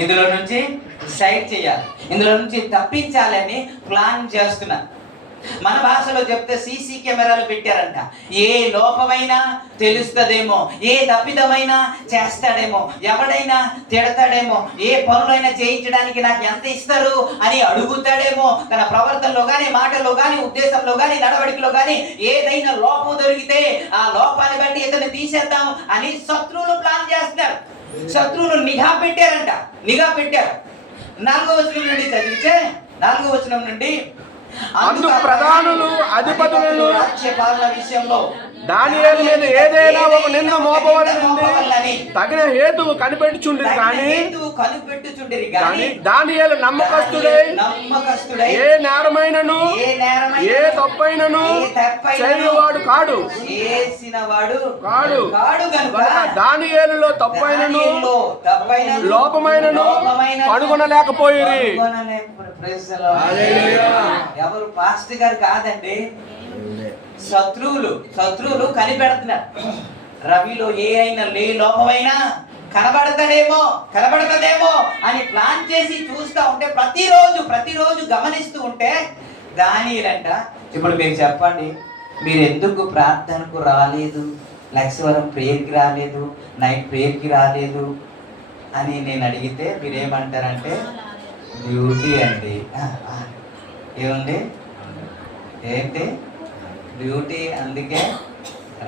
ఇందులో నుంచి సైడ్ చేయాలి, ఇందులో నుంచి తప్పించాలని ప్లాన్ చేస్తున్నారు. మన భాషలో చెప్తే సీసీ కెమెరాలు పెట్టారంట. ఏ లోపమైనా తెలుస్తుందేమో, ఏ తప్పిదమైనా చేస్తాడేమో, ఎవడైనా తిడతాడేమో, ఏ పనులైనా చేయించడానికి నాకు ఎంత ఇస్తారు అని అడుగుతాడేమో, తన ప్రవర్తనలో కానీ, మాటల్లో కానీ, ఉద్దేశంలో కానీ, నడవడికలో కానీ ఏదైనా లోపం దొరికితే ఆ లోపాన్ని బట్టి ఇతన్ని తీసేద్దాం అని శత్రువులు ప్లాన్ చేస్తున్నారు. శత్రువులు నిఘా పెట్టారంట, నిఘా పెట్టారు. 4వ వచనం నుండి చదివితే, 4వ వచనం నుండి, అందుకు ప్రధానులు అధిపతులను రాజ్యపాలన విషయంలో దానియేలు మీద ఏదైనా ఒక నింద మోపవలెనని తగిన హేతువు కనిపెట్టుచుండిరి కానీ దానియేలు నమ్మకస్తుడై ఏ నేరమైనను ఏ తప్పైనను చేయువాడు కాడు. దానియేలులో తప్పైనను లోపమైనను కనుగొనలేకపోయిరి. ఎవరు? పాస్టర్ గారు కాదండి, శత్రువులు కనిపెడుతున్నారు. రవిలో ఏ లోపమైనా కనబడతదేమో అని ప్లాన్ చేసి చూస్తూ ఉంటే, ప్రతిరోజు గమనిస్తూ ఉంటే దానియేలంట, ఇప్పుడు మీరు చెప్పండి, మీరు ఎందుకు ప్రార్థనకు రాలేదు, లక్ష్మవరం ప్రేయర్కి రాలేదు, నైట్ ప్రేయర్కి రాలేదు అని నేను అడిగితే మీరేమంటారంటే, డ్యూటీ అండి. ఏముంది? ఏంటి డ్యూటీ, అందుకే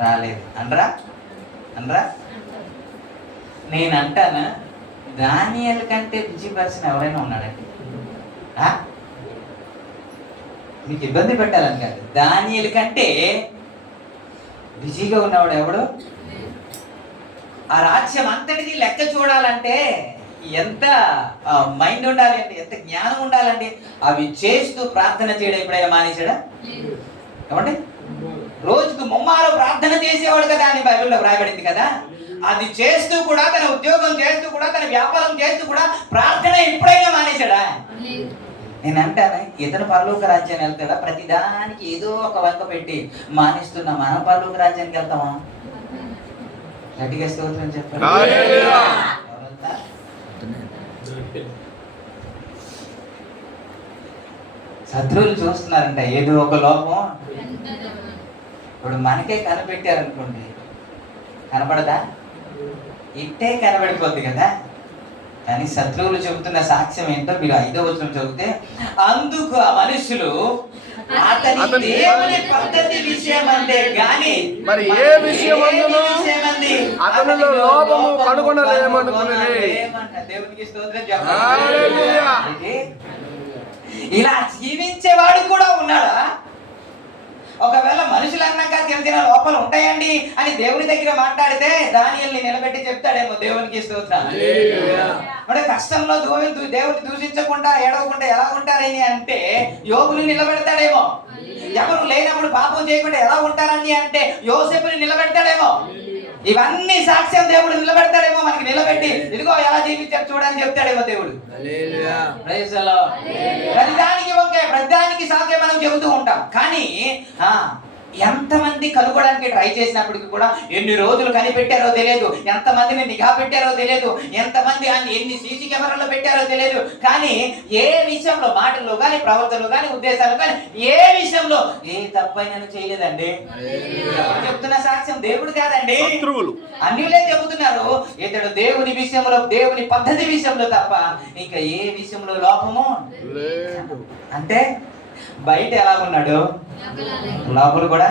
రాలేదు అనరా? నేను అంటాను, దానియేలు కంటే బిజీ పర్సన్ ఎవరైనా ఉన్నాడండి? మీకు ఇబ్బంది పెట్టాలని కాదు, దానియేలు కంటే బిజీగా ఉన్నవాడు ఎవడు? ఆ రాజ్యం అంతటిది లెక్క చూడాలంటే ఎంత మైండ్ ఉండాలండి, ఎంత జ్ఞానం ఉండాలండి. అవి చేస్తూ ప్రార్థన చేయడం ఎప్పుడైనా మానేశాడా? ఏమండి? రోజుకు ముమ్మారు ప్రార్థన చేసేవాడు కదా అని బైబిల్లో రాయబడింది కదా. అది చేస్తూ కూడా, తన ఉద్యోగం చేస్తూ కూడా, తన వ్యాపారం చేస్తూ కూడా ప్రార్థన ఎప్పుడైనా మానేశాడా? నేను అంటాను, ఇతను పరలోక రాజ్యాన్ని వెళ్తాడా? ప్రతిదానికి ఏదో ఒక వంక పెట్టి మానేస్తున్నా మనం పరలోక రాజ్యానికి వెళ్తామా? గట్టిగా స్తోత్రం చెప్పండి. శత్రువులు చూస్తున్నారంట ఏదో ఒక లోపం. ఇప్పుడు మనకే కనిపెట్టారనుకోండి, కనపడదా? ఇట్టే కనబడిపోద్ది కదా. కానీ శత్రువులు చెబుతున్న సాక్ష్యం ఏంటో మీరు 5వ వచనం చదివితే, అందుకు ఆ మనుషులు అతని దేవుని పద్ధతి విషయమందే గాని మరి ఏ విషయమందును అతనిలో లోపము కనుగొనలేమనుకున్నది. దేవునికి స్తోత్రం చెప్పండి. ఇలా జీవించేవాడు కూడా ఉన్నాడా? ఒకవేళ మనుషులు అన్నాక చిన్న లోపాలు ఉంటాయండి అని దేవుని దగ్గర మాట్లాడితే దానియేలుని నిలబెట్టి చెప్తాడేమో. దేవునికి స్తోత్రం. అంటే కష్టంలో దేవుని దూషించకుండా, ఏడవకుండా ఎలా ఉంటారని అంటే యోబుని నిలబెడతాడేమో. ఎవరు లేనప్పుడు పాపం చేయకుండా ఎలా ఉంటారని అంటే యోసేపుని నిలబెడతాడేమో. ఇవన్నీ సాక్ష్యం దేవుడు నిలబెడతాడేమో, మనకి నిలబెట్టి ఇదిగో ఎలా జీవించారు చూడని చెప్తాడేమో దేవుడు. ప్రతిదానికి సాక్ష్యం మనం చెబుతూ ఉంటాం. కానీ ఎంతమంది కనుగొనడానికి ట్రై చేసినప్పటికీ కూడా ఎన్ని రోజులు కనిపెట్టారో తెలియదు, ఎంతమందిని నిఘా పెట్టారో తెలియదు, ఎంతమంది ఎన్ని సీసీ కెమెరాలో పెట్టారో తెలియదు. కానీ ఏ విషయంలో, మాటల్లో కానీ, ప్రవర్తనలో కానీ, ఉద్దేశాలు కానీ, ఏ విషయంలో ఏ తప్పైనా చేయలేదండి. చెప్తున్న సాక్ష్యం దేవుడు కాదండి, అన్యులే చెబుతున్నారు. ఇతడు దేవుని విషయంలో, దేవుని పద్ధతి విషయంలో తప్ప ఇంకా ఏ విషయంలో లోపము అంటే బయట ఎలా ఉన్నాడు లోపల కూడా